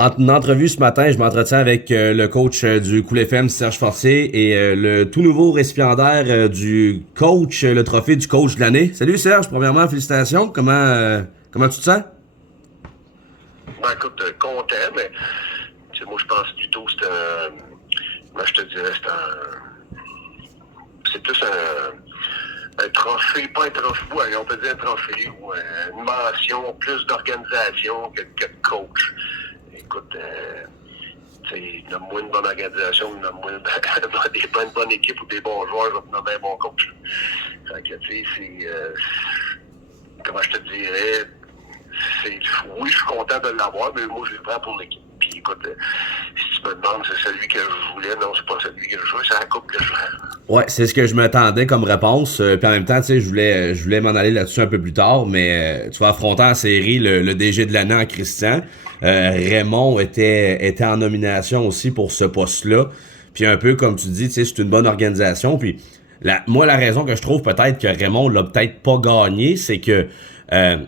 En une entrevue ce matin, je m'entretiens avec le coach du Cool FM, Serge Forcier, et le tout nouveau récipiendaire du coach, le trophée du coach de l'année. Salut Serge, premièrement, félicitations. Comment tu te sens? Ben écoute, content, mais moi je pense plutôt que moi je te dirais, c'est plus un trophée, pas un trophée, ouais, on peut dire un trophée ou une mention, plus d'organisation que de coach. Écoute, il y a moins de bonne organisation, il y a moins une bonne équipe ou des bons joueurs, je vais te nommer un bon coach. Fait que, tu sais, comment je te dirais, oui, je suis content de l'avoir, mais moi, je le prends pour l'équipe. Puis, écoute, si tu me demandes, c'est celui que je voulais, non, c'est pas celui que je veux, c'est la coupe que je veux. Ouais, c'est ce que je m'attendais comme réponse. Puis en même temps, tu sais, je voulais m'en aller là-dessus un peu plus tard, mais tu vas affronter en série le DG de l'année en Christian. Raymond était en nomination aussi pour ce poste-là. Puis un peu comme tu dis, tu sais, c'est une bonne organisation. Puis moi, la raison que je trouve peut-être que Raymond l'a peut-être pas gagné, c'est que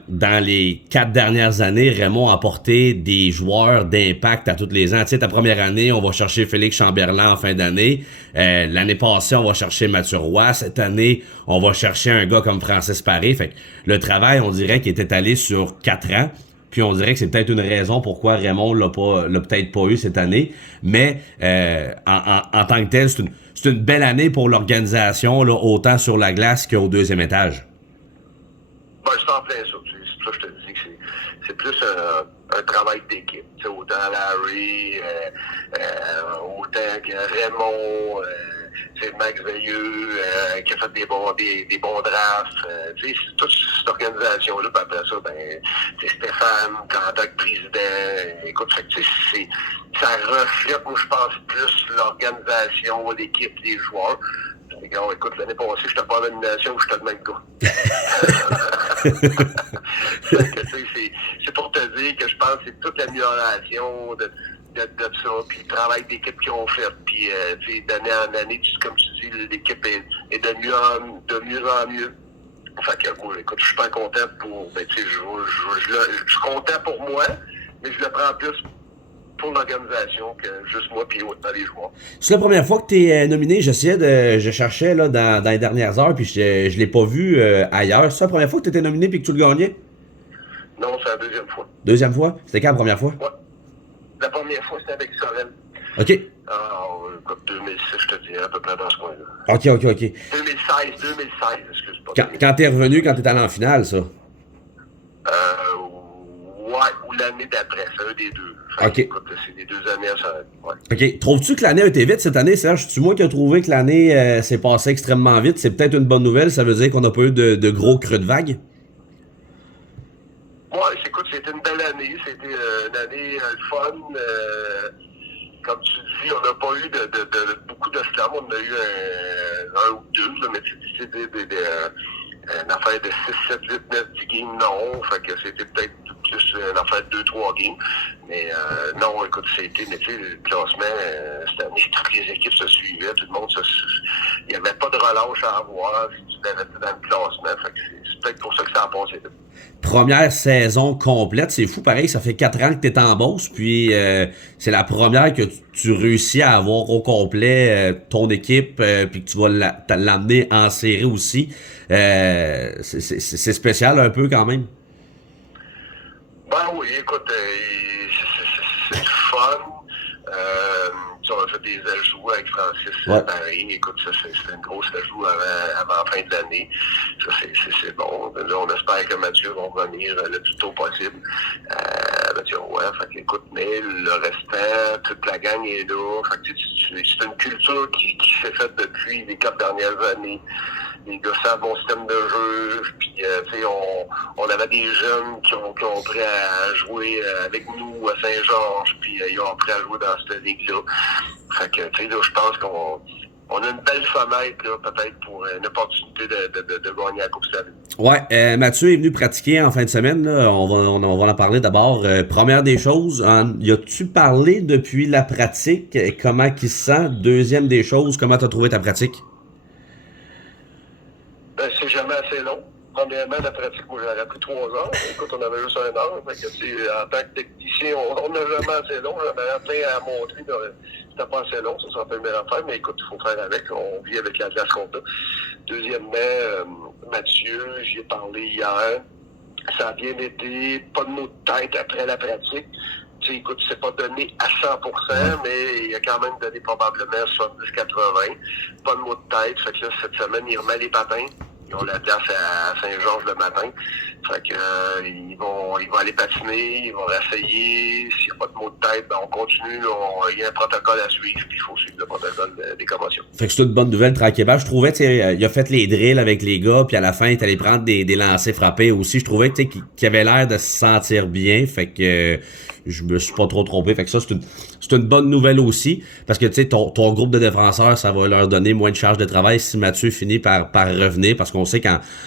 dans les 4 dernières années, Raymond a apporté des joueurs d'impact à tous les ans. Tu sais, ta première année, on va chercher Félix Chamberlain en fin d'année. L'année passée, on va chercher Mathieu Roy. Cette année, on va chercher un gars comme Francis Paré. Fait que le travail, on dirait qu'il était allé sur 4 ans. Puis on dirait que c'est peut-être une raison pourquoi Raymond l'a peut-être pas eu cette année. Mais en tant que tel, c'est une belle année pour l'organisation, là, autant sur la glace qu'au deuxième étage. Ben, c'est en plein ça. C'est pour ça que je te dis que c'est plus un travail d'équipe. Autant Larry, autant que Raymond, c'est Max Veilleux, qui a fait des bons drafts. C'est toute cette organisation-là. Puis après ça, c'est Stéphane, en tant que président. Écoute, ça reflète, moi, je pense, plus l'organisation, l'équipe, les joueurs. Écoute, l'année passée, je n'étais pas en nomination, j'étais le même gars. C'est pour te dire que je pense que c'est toute l'amélioration de ça, puis le travail d'équipe qu'ils ont fait, puis d'année en année, comme tu dis, l'équipe est de mieux en mieux. Fait que, écoute, je suis pas content pour, je suis content pour moi, mais je le prends plus pour l'organisation que juste moi puis dans les joueurs. C'est la première fois que tu es nominé. Je cherchais là, dans les dernières heures, puis je l'ai pas vu ailleurs. C'est la première fois que tu étais nominé puis que tu le gagnais? Non, c'est la deuxième fois. Deuxième fois? C'était quand la première fois? Ouais. La première fois, c'était avec Sorel. OK. Alors, comme 2006, je te dirais, à peu près dans ce coin-là. OK. 2016, excuse-moi. Quand t'es revenu, quand t'es allé en finale, ça? Ouais, ou l'année d'après, c'est un des deux. OK. Écoute, c'est les 2 années à ça. Ouais. OK. Trouves-tu que l'année a été vite cette année, Serge? C'est-tu moi qui ai trouvé que l'année s'est passée extrêmement vite? C'est peut-être une bonne nouvelle, ça veut dire qu'on n'a pas eu de gros creux de vague? Ouais, écoute, c'était une belle année. C'était une année fun. Comme tu dis, on n'a pas eu de beaucoup de slams. On a eu un ou deux, là, mais c'est une affaire de 6, 7, 8, 9, 10 games, non. Fait que c'était peut-être plus une affaire de 2, 3 games. Mais non, écoute, c'était, mais tu sais, le classement, cette année, toutes les équipes se suivaient, tout le monde il n'y avait pas de relâche à avoir si tu l'avais dans le classement. Fait que c'est peut-être pour ça que ça a passé vite. Première saison complète, c'est fou pareil, ça fait 4 ans que t'es en Beauce, puis c'est la première que tu réussis à avoir au complet ton équipe, puis que tu vas l'amener en série aussi. C'est spécial un peu quand même. Ben oui, écoute, c'est fun. On a fait des ajouts avec Francis Paris. Écoute, ça, c'est une grosse ajout avant la fin de l'année. Ça, c'est bon. Là, on espère que Mathieu va revenir le plus tôt possible. Mathieu, ouais, fait que, écoute, mais le restant, toute la gang est là. Fait que, c'est une culture qui s'est faite depuis les 4 dernières années. Les gars savent mon système de jeu, puis tu sais, on avait des jeunes qui ont appris à jouer avec nous à Saint-Georges, puis ils ont appris à jouer dans cette ligue-là. Fait que, tu sais, là, je pense qu'on a une belle fenêtre, là, peut-être pour une opportunité de gagner la Coupe Stanley. Ouais, Mathieu est venu pratiquer en fin de semaine, là. On va en parler d'abord. Première des choses, y a-tu parlé depuis la pratique, comment il se sent? Deuxième des choses, comment t'as trouvé ta pratique? Ben, c'est jamais assez long. Premièrement, la pratique, moi, j'aurais pris 3 heures. Écoute, on avait juste 1 heure. Fait que, en tant que technicien, on n'a jamais assez long. J'avais plein à montrer. C'était pas assez long, ça fait une meilleure affaire. Mais écoute, il faut faire avec. On vit avec la glace qu'on a. Deuxièmement, Mathieu, j'y ai parlé hier. Ça a bien été. Pas de mots de tête après la pratique. T'sais, écoute, c'est pas donné à 100%, mais il a quand même donné probablement 70-80. Pas de mots de tête. Fait que là, cette semaine, il remet les patins. Ils ont la place à Saint-Georges le matin. Fait que ils vont aller patiner, ils vont essayer. S'il n'y a pas de mots de tête, ben on continue. Il y a un protocole à suivre, puis il faut suivre le protocole des commotions. Fait que c'est une bonne nouvelle tranquillement. Je trouvais, tu sais, il a fait les drills avec les gars, puis à la fin, il est allé prendre des lancers frappés aussi. Je trouvais, tu sais, qu'il avait l'air de se sentir bien. Fait que je me suis pas trop trompé. Fait que ça, c'est une bonne nouvelle aussi. Parce que, tu sais, ton groupe de défenseurs, ça va leur donner moins de charge de travail si Mathieu finit par revenir. Parce qu'on sait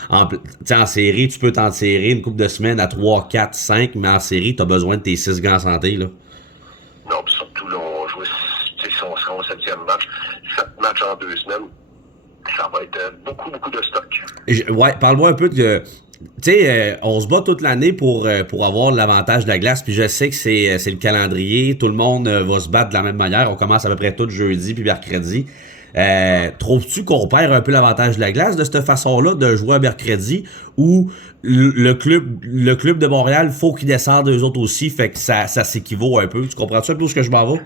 en série, tu peux t'en tirer une couple de semaines à 3, 4, 5, mais en série, t'as besoin de tes 6 gars en santé, là. Non, pis surtout, là, on joue, si on sera au 7e match, 7 matchs en 2 semaines, ça va être beaucoup, beaucoup de stock. Ouais, parle-moi un peu de... Tu sais, on se bat toute l'année pour avoir l'avantage de la glace, puis je sais que c'est le calendrier, tout le monde va se battre de la même manière, on commence à peu près tout jeudi puis mercredi. Trouves-tu qu'on perd un peu l'avantage de la glace de cette façon-là de jouer à mercredi, ou le club de Montréal, faut qu'ils descendent eux autres aussi, fait que ça s'équivaut un peu. Tu comprends-tu un peu où ce que je m'en vais?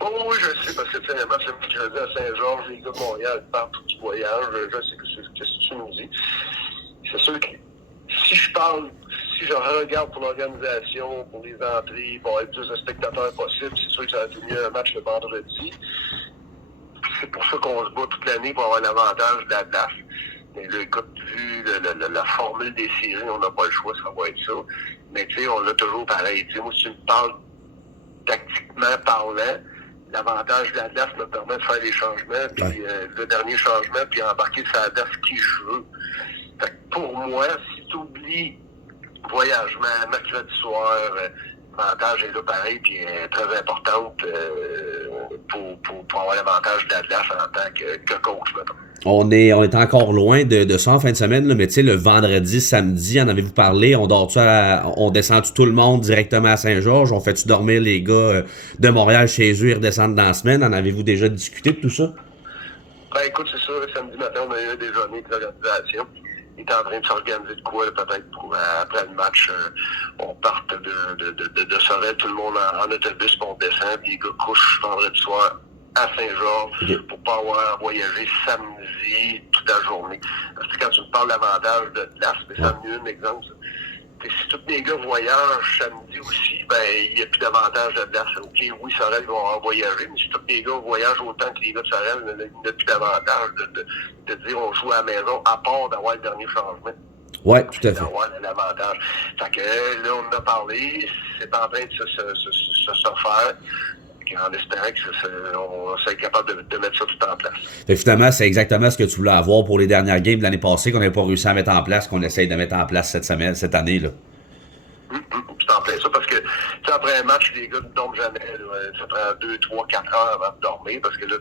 Oh oui, je sais, parce que tu sais, le match le mercredi à Saint-Georges, les gars de Montréal partent tout du voyage, je sais que ce que tu nous dis. C'est sûr que si je regarde pour l'organisation, pour les entrées, pour être plus de spectateurs possible, c'est sûr que ça a été mieux un match le vendredi. C'est pour ça qu'on se bat toute l'année pour avoir l'avantage de la place. Mais là, écoute, vu la formule des séries, on n'a pas le choix, ça va être ça. Mais tu sais, on l'a toujours pareil. Tu sais, moi, si tu me parles tactiquement parlant, l'avantage de la glace me permet de faire des changements, puis le dernier changement, puis embarquer sur la glace qui je veux. Fait que pour moi, si tu oublies voyagement, mercredi soir, l'avantage est là pareil, puis est très importante pour avoir l'avantage de la glace en tant que coach, mettons. On est encore loin de ça en fin de semaine, là, mais tu sais, le vendredi, samedi, en avez-vous parlé? On descend-tu tout le monde directement à Saint-Georges? On fait-tu dormir les gars de Montréal chez eux et redescendre dans la semaine? En avez-vous déjà discuté de tout ça? Ben écoute, c'est ça, samedi matin, on a eu un déjeuner de l'organisation. Il est en train de s'organiser de quoi, peut-être pour après le match, on parte de Sorel, tout le monde en autobus, puis on descend, puis les gars couchent vendredi soir à Saint-Georges pour pas avoir voyagé samedi toute la journée. Parce que quand tu me parles davantage de glace, c'est ça mieux un exemple. Si tous les gars voyagent samedi aussi, ben il n'y a plus d'avantage de glace. OK, oui, Sorel vont avoir voyagé, mais si tous les gars voyagent autant que les gars de Sorel, il n'y a plus d'avantage de dire on joue à la maison, à part d'avoir le dernier changement. Oui, tout à fait. D'avoir l'avantage. Fait que là, on en a parlé, c'est en train de se faire. En espérant qu'on soit capable de mettre ça tout en place. Fait finalement, c'est exactement ce que tu voulais avoir pour les dernières games de l'année passée, qu'on n'avait pas réussi à mettre en place, qu'on essaye de mettre en place cette année, là. Tout en plein ça, parce que après un match, les gars ne dorment jamais. Là. Ça prend 2, 3, 4 heures avant de dormir, parce que là,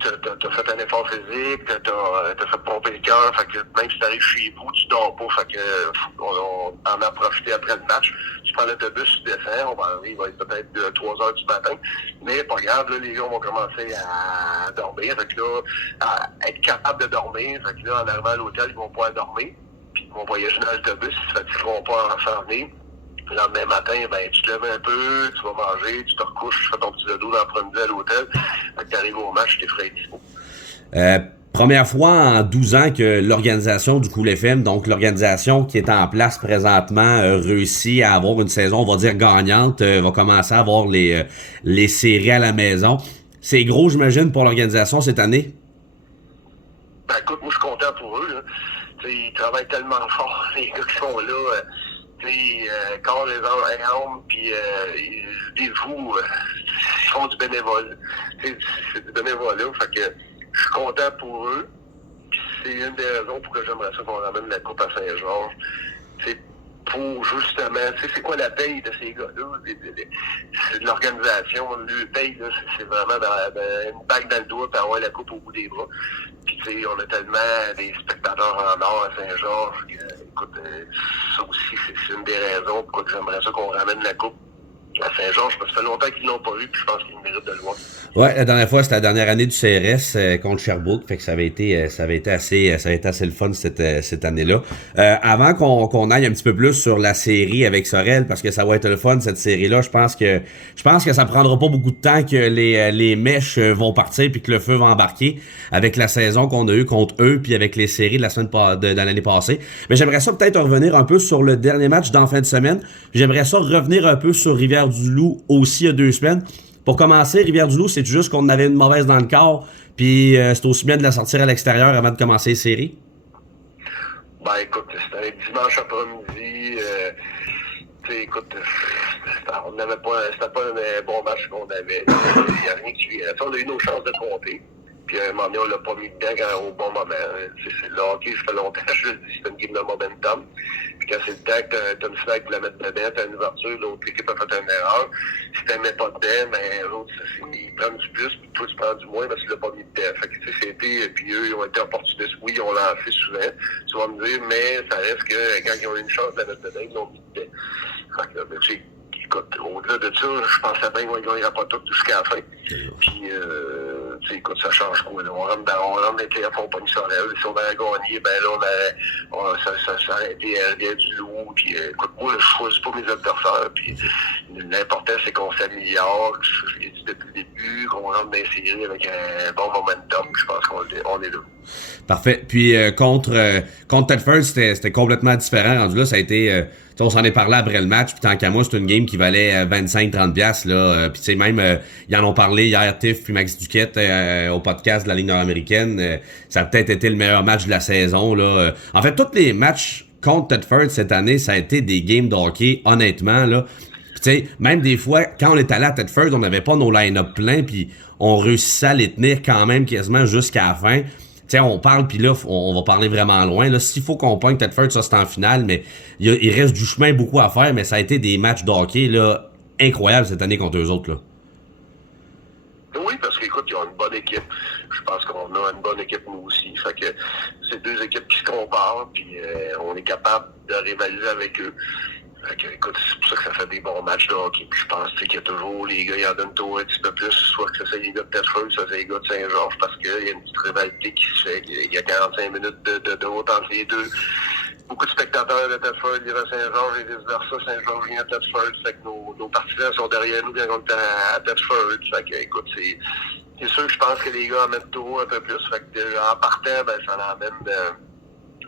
t'as fait un effort physique, t'as fait pomper le cœur, fait que même si t'arrives chez vous, tu dors pas, fait que on en a profité après le match. Tu prends l'autobus, tu descends, on va arriver, il va être peut-être 3 heures du matin, mais pas grave, là, les gens vont commencer à dormir, fait que là, à être capable de dormir, fait que là, en arrivant à l'hôtel, ils vont pouvoir dormir, puis ils vont voyager dans l'autobus, ils se fatigueront pas en s'en venir. Le lendemain matin, ben, tu te lèves un peu, tu vas manger, tu te recouches, tu fais ton petit dodo dans l'après-midi à l'hôtel. Fait que t'arrives au match, t'es frais et dispo. Première fois en 12 ans que l'organisation du Cool FM, donc l'organisation qui est en place présentement, réussit à avoir une saison, on va dire, gagnante, va commencer à avoir les séries à la maison. C'est gros, j'imagine, pour l'organisation cette année? Ben écoute, moi je suis content pour eux. Là. Ils travaillent tellement fort, les gars qui sont là. Quand les hommes, puis ils se dévouent, ils font du bénévole. C'est du bénévolat, fait que je suis content pour eux. Puis c'est une des raisons pour que j'aimerais ça qu'on ramène la Coupe à Saint-Georges. pour justement, tu sais, c'est quoi la paye de ces gars-là? C'est de l'organisation. Le paye, là, c'est vraiment dans une bague dans le doigt et avoir la coupe au bout des bras. Puis, tu sais, on a tellement des spectateurs en or à Saint-Georges que, écoute, ça aussi, c'est une des raisons pourquoi j'aimerais ça qu'on ramène la coupe à Saint-Georges, parce que ça fait longtemps qu'ils l'ont pas vu, puis je pense qu'ils méritent de le voir. Ouais, la dernière fois, c'était la dernière année du CRS contre Sherbrooke, fait que ça avait été assez le fun cette année-là. Avant qu'on aille un petit peu plus sur la série avec Sorel, parce que ça va être le fun cette série-là, je pense que ça prendra pas beaucoup de temps que les mèches vont partir puis que le feu va embarquer avec la saison qu'on a eue contre eux puis avec les séries de la semaine de l'année passée. Mais j'aimerais ça peut-être revenir un peu sur le dernier match d'en fin de semaine. J'aimerais ça revenir un peu sur Rivière-du-Loup aussi il y a 2 semaines. Pour commencer, Rivière-du-Loup, c'est juste qu'on avait une mauvaise dans le corps, puis c'est aussi bien de la sortir à l'extérieur avant de commencer les séries? Ben écoute, c'était un dimanche après-midi. Écoute, on n'avait pas, c'était pas un bon match qu'on avait. Il n'y a rien qui. On a eu nos chances de compter. Puis à un moment donné, on l'a pas mis dedans au bon moment. C'est le hockey, ça fait longtemps, je le dis, c'est une game de momentum. Puis quand c'est le temps que t'as une flag pour la mettre dedans, t'as une ouverture, l'autre équipe a fait une erreur. Si t'en mets pas dedans, ben l'autre, ils prennent du plus, puis toi tu prends du moins parce qu'il l'a pas mis dedans. Fait que tu sais, c'était, puis eux, ils ont été opportunistes. Oui, ils ont lancé souvent. Tu vas me dire, mais ça reste que quand ils ont eu une chance de la mettre dedans, ils l'ont mis dedans. Fait que, ben, tu sais, écoute, au-delà de ça, je pensais bien qu'on ne gagnera pas tout jusqu'à la fin. Puis, tu sais, écoute, ça change quoi, là. On rentre dans les playoffs, on pogne Sorel. Si on avait gagné, ben là, ça aurait été du loup. Puis, écoute, moi, je choisis pas mes adversaires. Puis, l'important, c'est qu'on s'améliore. Je l'ai dit depuis le début, qu'on rentre dans les séries avec un bon momentum. Je pense qu'on est là. Parfait. Puis, contre Tedford, c'était complètement différent. Rendu là, ça a été... on s'en est parlé après le match, puis tant qu'à moi, c'est une game qui valait 25-30$, là. Puis tu sais, même, ils en ont parlé hier, Tiff puis Max Duquette, au podcast de la Ligue nord-américaine. Ça a peut-être été le meilleur match de la saison, là. En fait, tous les matchs contre Tedford cette année, ça a été des games de hockey, honnêtement, là. Puis tu sais, même des fois, quand on est allé à Tedford, on n'avait pas nos line-up pleins, puis on réussissait à les tenir quand même quasiment jusqu'à la fin. T'sais, on parle, puis là, on va parler vraiment loin. Là, s'il faut qu'on pogne Tedford, ça c'est en finale, mais il reste du chemin beaucoup à faire, mais ça a été des matchs de hockey là, incroyables cette année contre eux autres. Là. Oui, parce qu'écoute, ils ont une bonne équipe. Je pense qu'on a une bonne équipe nous aussi. Fait que c'est 2 équipes qui se comparent, puis on est capable de rivaliser avec eux. Fait que, écoute, c'est pour ça que ça fait des bons matchs de hockey. Puis je pense qu'il y a toujours les gars, ils en donnent toujours un petit peu plus. Soit que c'est les gars de Tedford, soit c'est les gars de Saint-Georges, parce qu'il y a une petite rivalité qui se fait. Il y a 45 minutes de haut entre les deux. Beaucoup de spectateurs de Tedford viennent à Saint-Georges et vice-versa. Saint-Georges vient à Tedford. Fait que nos partisans sont derrière nous quand on est à Tedford. Fait que, écoute, c'est sûr que je pense que les gars amènent toujours un peu plus. Fait que en partant, ben, ça l'amène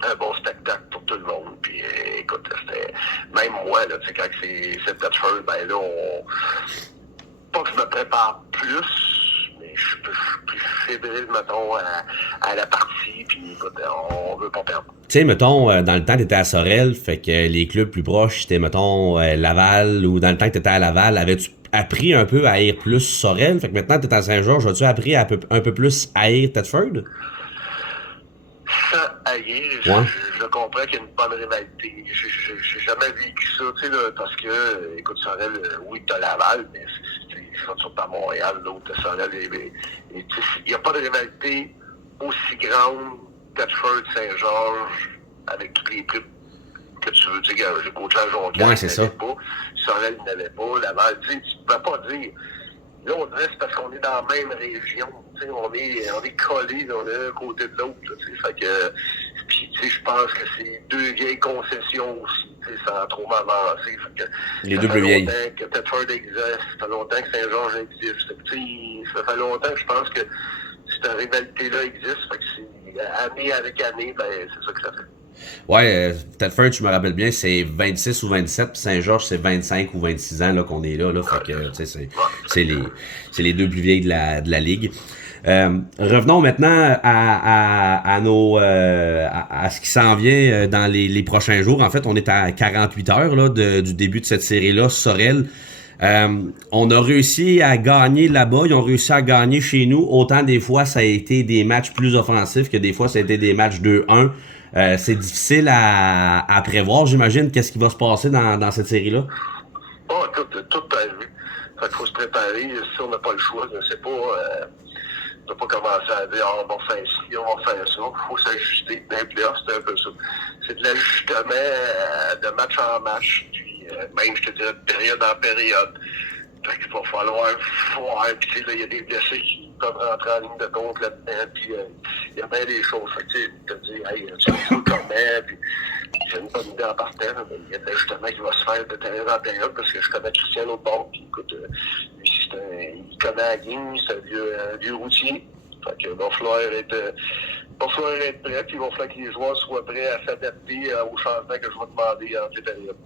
un bon spectacle pour tout le monde. Puis écoute, c'était même moi, là, tu sais, quand c'est Tedford, ben là, pas que je me prépare plus, mais je suis plus fébrile, mettons, à la partie, puis écoute, on veut pas perdre. Tu sais, mettons, dans le temps, t'étais à Sorel, fait que les clubs plus proches, c'était, mettons, Laval, ou dans le temps que t'étais à Laval, avais-tu appris un peu à haïr plus Sorel? Fait que maintenant, t'es à Saint-Georges, as-tu appris un peu plus à haïr Tedford? Sans haïr, ouais. Je comprends qu'il y a une bonne rivalité. J'ai jamais vécu ça, tu sais, là, parce que, écoute, Sorel, oui, t'as Laval, mais c'est surtout à Montréal, l'autre Sorel, il n'y a pas de rivalité aussi grande Tedford, Saint-Georges, avec tous les clubs que tu veux. Tu sais, j'ai coaché à Jonquière, ouais, c'est ça. Pas. Sorel, il n'avait pas. Laval, tu sais, tu peux pas dire. Là, on dirait c'est parce qu'on est dans la même région. Tu sais, on est collés, on est un côté de l'autre. Tu sais, fait que, puis, tu sais, je pense que c'est 2 vieilles concessions aussi. Tu sais, sans trop m'avancer. Fait que, les 2 plus vieilles. Ça fait longtemps que Tedford existe. Ça fait longtemps que Saint-Georges existe. Fait que, tu sais, ça fait longtemps que je pense que cette rivalité-là existe. Fait que c'est année avec année, ben, c'est ça que ça fait. Ouais, Tedford, je me rappelle bien, c'est 26 ou 27, puis Saint-Georges, c'est 25 ou 26 ans là, qu'on est là. Fait que, tu sais, c'est les 2 plus vieilles de la Ligue. Revenons maintenant à ce qui s'en vient dans les prochains jours. En fait, on est à 48 heures là, du début de cette série-là, Sorel. On a réussi à gagner là-bas, ils ont réussi à gagner chez nous. Autant des fois, ça a été des matchs plus offensifs que des fois, ça a été des matchs 2-1. C'est difficile à prévoir, j'imagine, qu'est-ce qui va se passer dans cette série-là? Oh, écoute, tout prévu. Fait qu'il faut se préparer. Si on n'a pas le choix, je ne sais pas. On ne peut pas commencer à dire on va faire ci, on va faire ça. Il faut s'ajuster. Dans les playoffs, c'est un peu ça. C'est de l'ajustement de match en match. Puis même, je te dirais, de période en période. Fait qu'il va falloir voir. Puis tu sais, là, il y a des blessés qui peuvent rentrer en ligne de compte là-dedans. Puis il y a bien des choses. Fait que tu sais, te dire, hey, tu fais ça comment? Puis j'ai une bonne idée en partant. Il y a de l'ajustement qui va se faire de période en période parce que je connais Christian au bord. Puis écoute, lui, il connaît la game, c'est un vieux routier. Fait que va falloir être prêt, puis il va falloir que les joueurs soient prêts à s'adapter aux changements que je vais demander entre les périodes.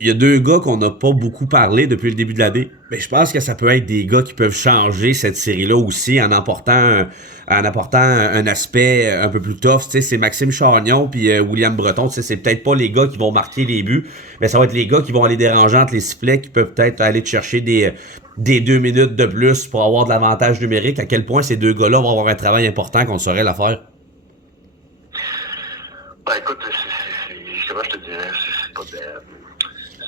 Il y a deux gars qu'on n'a pas beaucoup parlé depuis le début de l'année. Mais je pense que ça peut être des gars qui peuvent changer cette série-là aussi en apportant un aspect un peu plus tough. Tu sais, c'est Maxime Chagnon puis William Breton. Tu sais, c'est peut-être pas les gars qui vont marquer les buts, mais ça va être les gars qui vont aller déranger entre les sifflets, qui peuvent peut-être aller te chercher des 2 minutes de plus pour avoir de l'avantage numérique. À quel point ces deux gars-là vont avoir un travail important qu'on saurait la faire? Ben écoute, comment je te dirais, c'est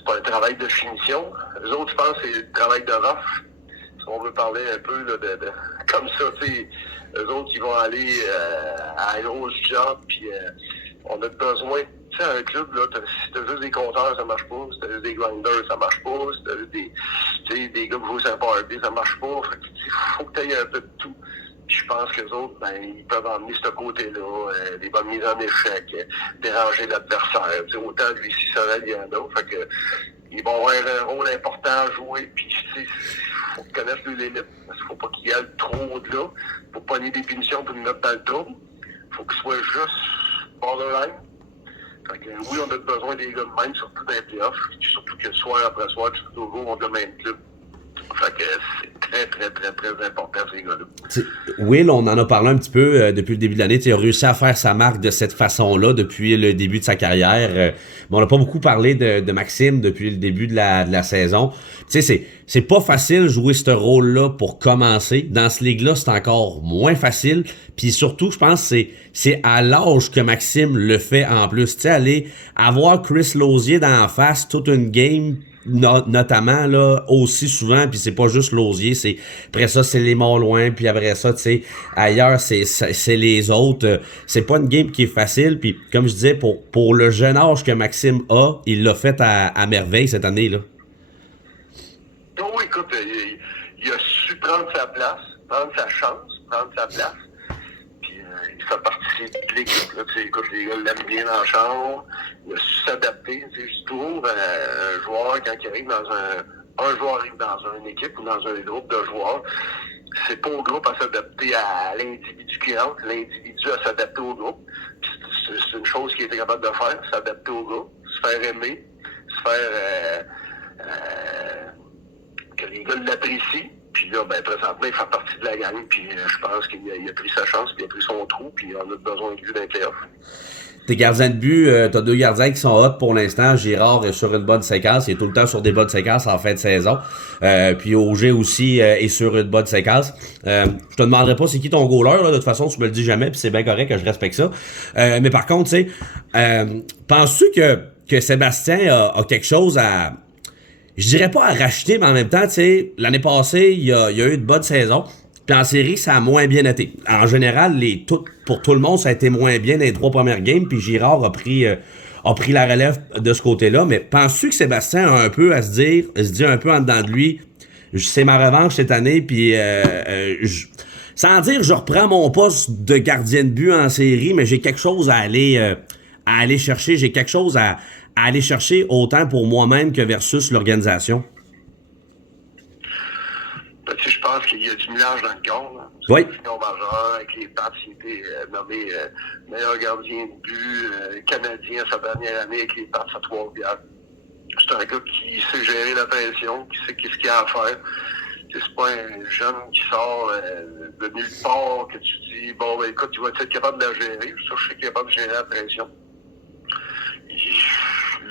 pas un travail de finition. Les autres, je pense, c'est le travail de rough. Si on veut parler un peu là, comme ça, tu sais, eux autres, ils vont aller à un gros job, puis on a besoin. Tu sais, un club, là, si t'as juste des compteurs, ça marche pas. Si t'as juste des grinders, ça marche pas. Si t'as juste des gars qui jouent sur un Power B, ça marche pas. Fait que, faut que t'aies un peu de tout. Puis je pense que les autres, ben, ils peuvent emmener ce côté-là, des bonnes mises en échec, déranger l'adversaire. Tu sais, autant lui, si ça va, il y en a. Fait que, ils vont avoir un rôle important à jouer. Puis, tu sais, faut qu'ils connaissent les limites. Parce qu'il faut pas qu'ils y aillent trop au-delà. Faut pas pogner des punitions pour nous mettre dans le trouble. Faut qu'ils soient juste borderline. Fait que, oui, on a besoin des gars de même, surtout dans les playoffs. Surtout que soir après soir, toujours, on a le même club. Fait que c'est très important, ces gars-là. Will, on en a parlé un petit peu depuis le début de l'année. Il a réussi à faire sa marque de cette façon-là depuis le début de sa carrière. Mais on n'a pas beaucoup parlé de Maxime depuis le début de la saison. C'est pas facile jouer ce rôle-là pour commencer. Dans ce ligue-là, c'est encore moins facile. Puis surtout, je pense que c'est à l'âge que Maxime le fait en plus. Tu sais, aller avoir Chris Lausier d'en face toute une game, notamment là aussi souvent, puis c'est pas juste Lausier, c'est après ça c'est les Mont-Loin, puis après ça tu sais ailleurs c'est les autres. C'est pas une game qui est facile, puis comme je disais, pour le jeune âge que Maxime a, il l'a fait à merveille cette année là. Oh, écoute, il a su prendre sa place, prendre sa chance, prendre sa place. Puis il fait partie de l'équipe. Là, écoute, les gars l'aiment bien dans la chambre. Il a su s'adapter. Je trouve un joueur, quand il arrive dans un joueur arrive dans une équipe ou dans un groupe de joueurs, c'est pas au groupe à s'adapter à l'individu qui rentre, l'individu à s'adapter au groupe. Puis c'est une chose qu'il était capable de faire, s'adapter au groupe, se faire aimer, se faire que les gars l'apprécient. Puis là, ben, présentement, il fait partie de la gang. Puis je pense qu'il a pris sa chance, puis il a pris son trou, puis on a besoin de lui dans les playoffs. Tes gardiens de but, t'as deux gardiens qui sont hot pour l'instant. Girard est sur une bonne séquence. Il est tout le temps sur des bonnes séquences en fin de saison. Puis Auger aussi est sur une bonne séquence. Je te demanderai pas c'est qui ton goaler, là. De toute façon, tu me le dis jamais, puis c'est bien correct que je respecte ça. Mais par contre, tu sais, penses-tu que Sébastien a quelque chose à... Je dirais pas à racheter, mais en même temps, tu sais, l'année passée, il y a eu une bonne saison. Puis en série, ça a moins bien été. En général, pour tout le monde, ça a été moins bien dans les 3 premières games. Puis Girard a pris la relève de ce côté-là. Mais penses-tu que Sébastien a un peu à se dire un peu en dedans de lui, c'est ma revanche cette année, puis sans dire je reprends mon poste de gardien de but en série, mais j'ai quelque chose à aller chercher. J'ai quelque chose à aller chercher autant pour moi-même que versus l'organisation. Ben, tu sais, je pense qu'il y a du mélange dans le corps. Là. Oui. Une majeur avec les Pats, il était nommé meilleur gardien de but canadien sa dernière année avec les Pats à Trois-Rivières. C'est un gars qui sait gérer la pression, qui sait qu'est-ce qu'il a à faire. C'est pas un jeune qui sort de nulle part que tu dis bon ben écoute, tu vas être capable de la gérer. Je sais qu'il est capable de gérer la pression.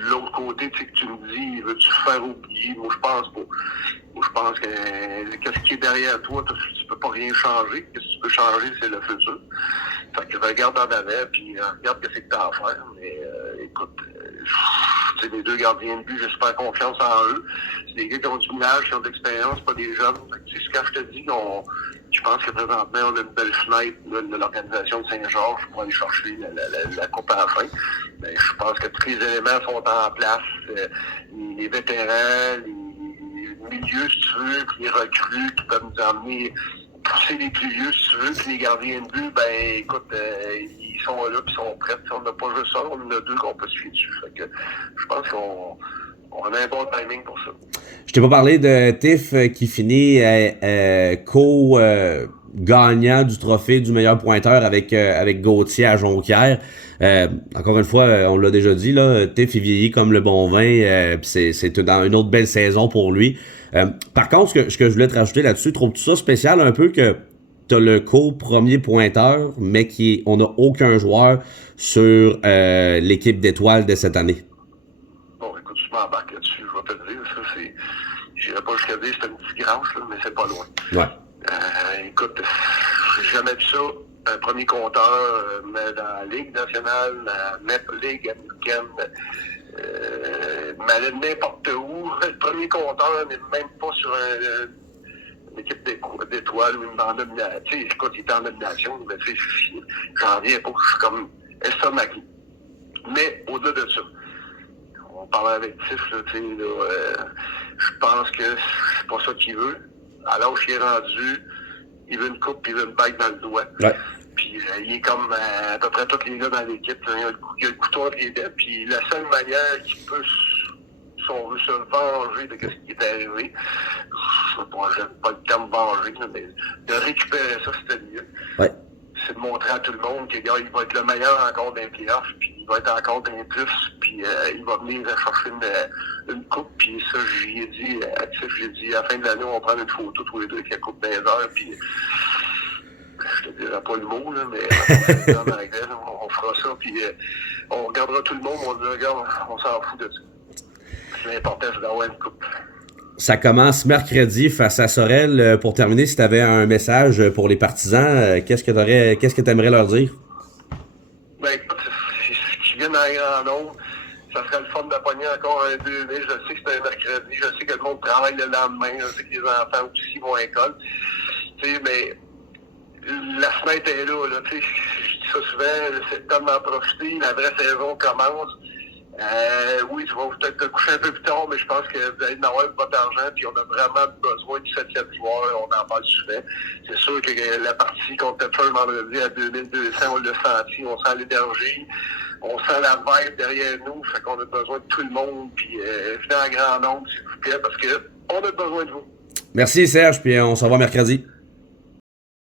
L'autre côté, tu sais, que tu me dis, veux-tu faire oublier? Moi, je pense pas. Moi, je pense que qu'est-ce qui est derrière toi, tu peux pas rien changer. Qu'est-ce que tu peut changer, c'est le futur. Fait que regarde en avant, puis regarde ce que c'est que t'as à faire. Mais écoute, les deux gardiens de but, j'ai super confiance en eux. C'est des gars qui ont du millage, qui ont de l'expérience, pas des jeunes. C'est ce que je te dis, je pense que présentement, on a une belle fenêtre là, de l'organisation de Saint-Georges pour aller chercher la coupe à la fin. Mais je pense que tous les éléments sont en place. Les vétérans, les milieux, si tu veux, puis les recrues qui peuvent nous emmener pousser les plus vieux, si tu veux, puis les gardiens de but, ben écoute, ils sont là, puis ils sont prêts. On n'a pas juste ça, on en a deux qu'on peut se fier dessus. Fait que je pense qu'on a un bon timing pour ça. Je t'ai pas parlé de Tiff qui finit co-gagnant du trophée du meilleur pointeur avec Gauthier à Jonquière. Encore une fois, on l'a déjà dit, là, Tiff il vieillit comme le bon vin, puis c'est dans une autre belle saison pour lui. Par contre, ce que je voulais te rajouter là-dessus, trouves-tu ça spécial un peu que t'as le co-premier pointeur, mais on n'a aucun joueur sur l'équipe d'étoiles de cette année? Bon, écoute, je m'embarque là-dessus, je vais te le dire, ça c'est... J'irai pas jusqu'à dire c'est une petite granche, là, mais c'est pas loin. Ouais. Écoute, j'ai jamais vu ça. Un premier compteur mais dans la Ligue nationale, dans la Ligue américaine, mais n'importe où. Le premier compteur n'est même pas sur une équipe d'étoiles ou une nomination. Tu sais, écoute, il était en nomination, mais tu sais, j'en reviens pas. Je suis comme estomaqué. Mais au-delà de ça, on parlait avec Tiff, tu sais, je pense que c'est pas ça qu'il veut. À l'âge qu'il est rendu, il veut une coupe puis il veut une bague dans le doigt. Ouais. Puis il est comme à peu près tous les gars dans l'équipe. Il a le couteau entre les dents. Puis la seule manière qu'il peut, si on veut se venger de ce qui est arrivé, j'aime pas le terme venger, mais de récupérer ça, c'était mieux. Ouais. C'est de montrer à tout le monde que gars, il va être le meilleur encore d'un playoff, puis il va être encore d'un plus, puis il va venir chercher une coupe, puis ça, j'ai dit à à la fin de l'année, on va prendre une photo tous les deux avec la coupe des heures, puis je te dirai pas le mot, là, mais on fera ça, puis on regardera tout le monde, on dit, regarde, on s'en fout de ça. L'important, c'est d'avoir une coupe. Ça commence mercredi face à Sorel. Pour terminer, si tu avais un message pour les partisans, qu'est-ce que tu aimerais leur dire? Ben écoute, qui viennent à grand nombre, ça serait le fun de pogner encore un 2 mai. Je sais que c'est un mercredi, je sais que le monde travaille le lendemain, je sais que les enfants aussi vont à l'école. Tu sais, mais la fenêtre est là, tu sais, je dis ça souvent, c'est le temps d'en profiter, la vraie saison commence. Oui, tu vas peut-être te coucher un peu plus tard, mais je pense que vous allez en avoir pas d'argent, puis on a vraiment besoin du 7e joueur, on en parle souvent. C'est sûr que la partie contre Thetford vendredi à 2200, on l'a senti, on sent l'énergie, on sent la vibe derrière nous, fait qu'on a besoin de tout le monde, puis venez en grand nombre, s'il vous plaît, parce que on a besoin de vous. Merci Serge, puis on se revoit mercredi.